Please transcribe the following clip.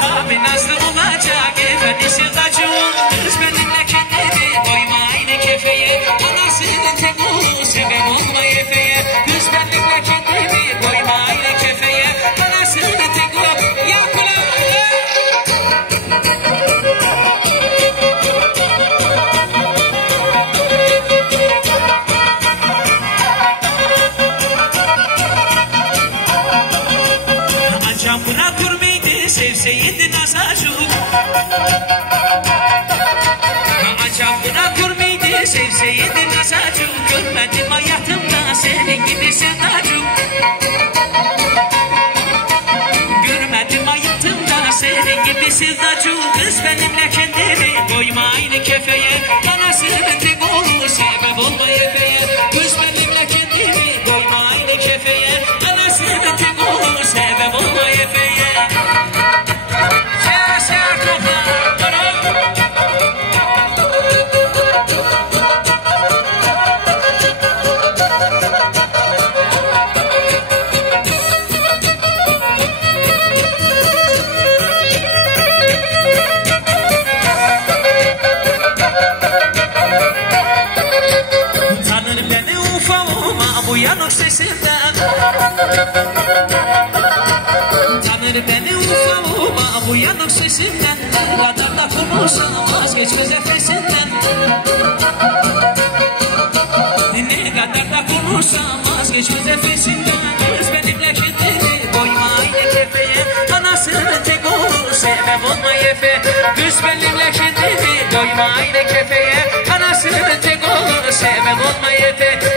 Tabi nazlı olacak efendisi dacım. Kız benimle kendimi koyma aynı kefeye. Anasının tek oğlu sebep olma efeye. Kız benimle kendimi koyma aynı kefeye. Anasının tek oğlu yakula. Acamına kurmaydı sevseydin azacık. Acamına kurmaydı sevseydin azacık. Görmedim hayatımda senin gibi sevdacık. Görmedim hayatımda senin gibi sevdacık. Kız benimle kendimi koyma aynı kefeye. Anasının tek oğlu sebep olma efeye. Kız benimle kendimi koyma aynı kefeye. Anasının tek oğlu sebep olma efeye. Tanır beni ufalama bu yanık sesinden. Tanır beni ufalama bu yanık sesinden. Ne kadar da konuşsam vazgeçmez efesinden. Ne kadar da konuşsam vazgeçmez efesinden. Kız benimle kendimi koyma aynı kefeye. Anasının tek oğlu sebep olma efe. Kız benimle kendimi koyma aynı kefeye. Anasının tek oğlu sebep olma efe.